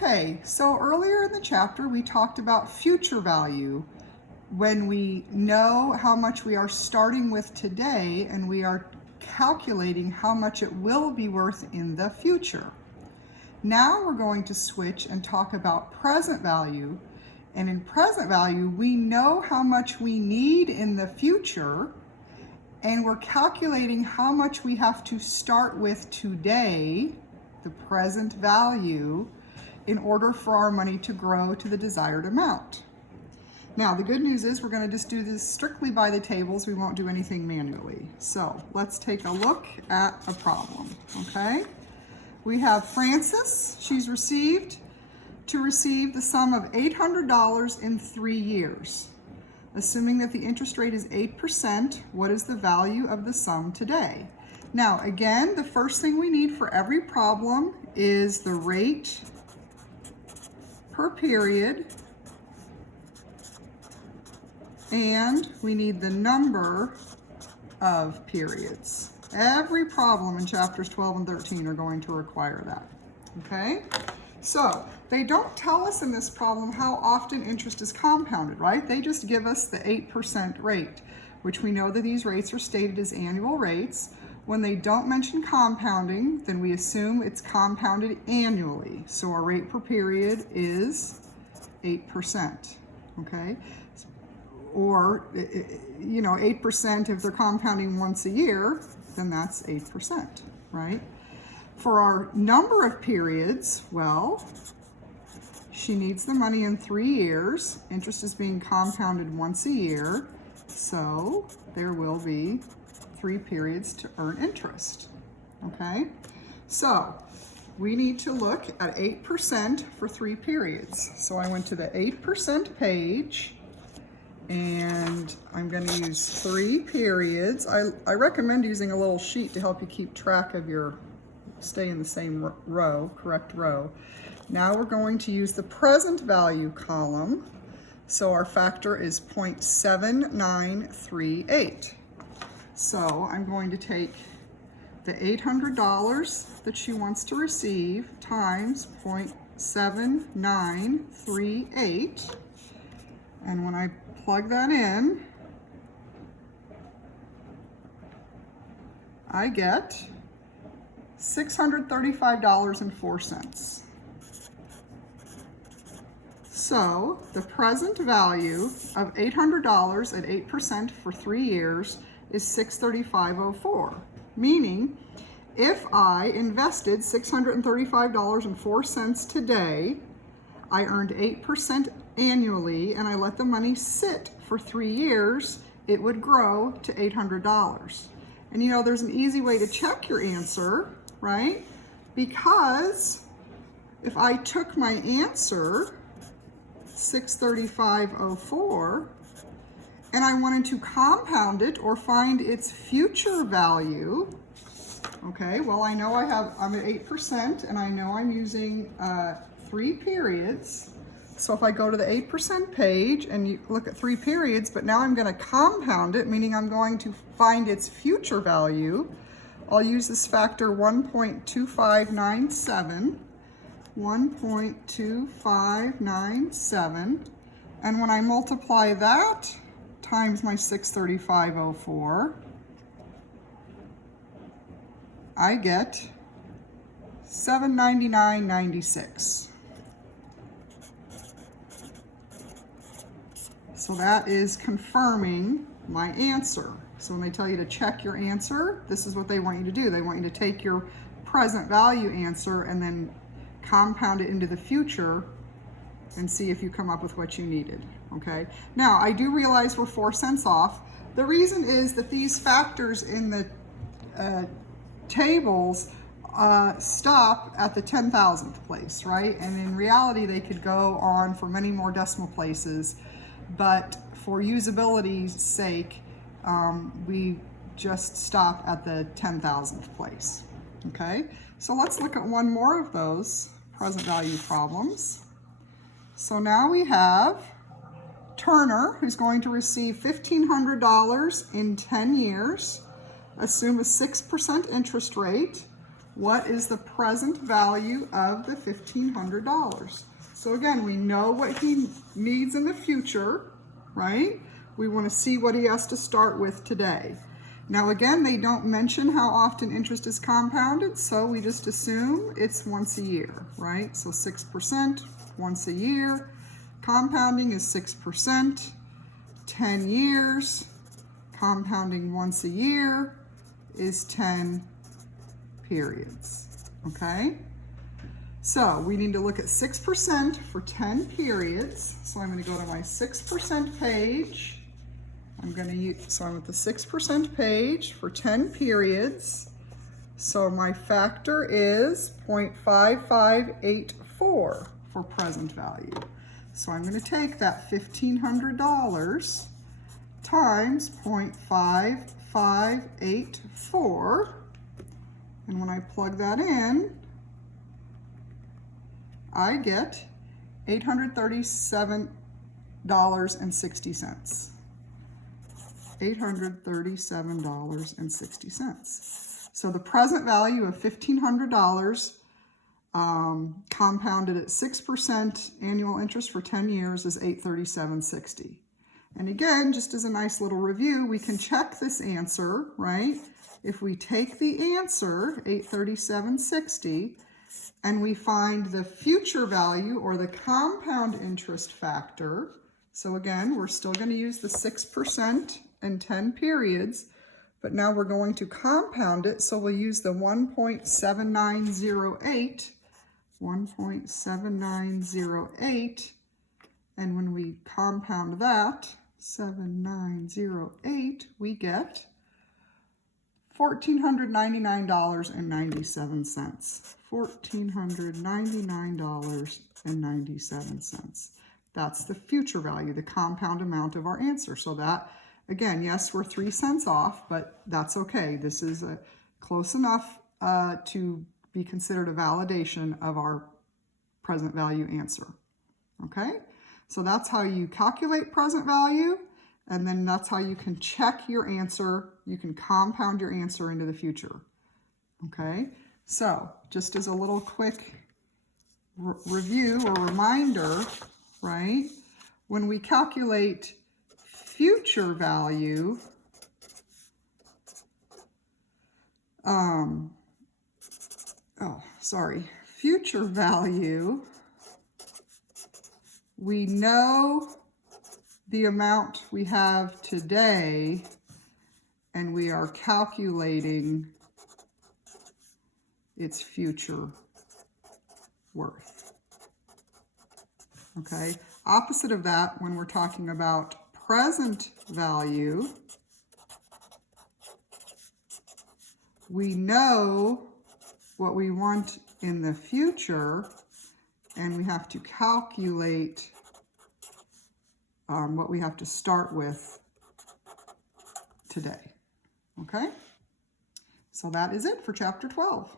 Okay, so earlier in the chapter we talked about future value when we know how much we are starting with today and we are calculating how much it will be worth in the future. Now we're going to switch and talk about present value. And in present value, we know how much we need in the future, and we're calculating how much we have to start with today, the present value, in order for our money to grow to the desired amount. Now, the good news is we're going to just do this strictly by the tables. We won't do anything manually. So let's take a look at a problem, okay? We have Frances. She's received the sum of $800 in 3 years. Assuming that the interest rate is 8%, what is the value of the sum today? Now, again, the first thing we need for every problem is the rate per period, and we need the number of periods. Every problem in chapters 12 and 13 are going to require that, okay? So they don't tell us in this problem how often interest is compounded, right? They just give us the 8% rate, which we know that these rates are stated as annual rates. When they don't mention compounding, then we assume it's compounded annually. So our rate per period is 8%, okay? Or, 8% if they're compounding once a year, then that's 8%, right? For our number of periods, well, she needs the money in 3 years. Interest is being compounded once a year, so there will be 3 periods to earn interest, okay? So we need to look at 8% for 3 periods. So I went to the 8% page, and I'm going to use 3 periods. I recommend using a little sheet to help you keep track of stay in the same row, correct row. Now we're going to use the present value column. So our factor is 0.7938. So I'm going to take the $800 that she wants to receive times 0.7938. And when I plug that in, I get $635.04. So the present value of $800 at 8% for 3 years is $635.04, meaning if I invested $635.04 today, I earned 8% annually, and I let the money sit for 3 years, it would grow to $800. And there's an easy way to check your answer, right? Because if I took my answer, 635.04, and I wanted to compound it or find its future value, okay, well, I know I'm at 8%, and I know I'm using 3 periods. So if I go to the 8% page and you look at 3 periods, but now I'm going to compound it, meaning I'm going to find its future value, I'll use this factor 1.2597, 1.2597, and when I multiply that times my 635.04, I get 799.96. So that is confirming my answer. So when they tell you to check your answer, this is what they want you to do. They want you to take your present value answer and then compound it into the future and see if you come up with what you needed, okay? Now, I do realize we're 4 cents off. The reason is that these factors in the tables stop at the 10,000th place, right? And in reality, they could go on for many more decimal places, but for usability's sake, we just stop at the 10,000th place, okay? So let's look at one more of those present value problems. So now we have Turner, who's going to receive $1,500 in 10 years. Assume a 6% interest rate. what is the present value of the $1,500? So again, we know what he needs in the future, right? We want to see what he has to start with today. Now again, they don't mention how often interest is compounded, so we just assume it's once a year, right? So 6% once a year. Compounding is 6%, 10 years. Compounding once a year is 10 periods, okay? So we need to look at 6% for 10 periods. So I'm going to go to my 6% page. I'm going to use, so I'm at the 6% page for 10 periods. So my factor is 0.5584 for present value. So I'm going to take that $1,500 times 0.5584, and when I plug that in, I get $837.60. $837.60. So the present value of $1,500 compounded at 6% annual interest for 10 years is $837.60. And again, just as a nice little review, we can check this answer, right? If we take the answer, $837.60, and we find the future value or the compound interest factor, so again, we're still going to use the 6% and 10 periods, but now we're going to compound it, so we'll use the 1.7908, 1.7908, and when we compound that, 7908, we get $1,499.97. $1,499.97. That's the future value, the compound amount of our answer. So that, again, yes, we're 3 cents off, but that's okay. This is close enough to be considered a validation of our present value answer. Okay? So that's how you calculate present value, and then that's how you can check your answer. You can compound your answer into the future. Okay? So just as a little quick review or reminder, right? When we calculate future value, future value, we know the amount we have today, and we are calculating its future worth. Okay? Opposite of that, when we're talking about present value, we know what we want in the future, and we have to calculate what we have to start with today. Okay? So that is it for Chapter 12.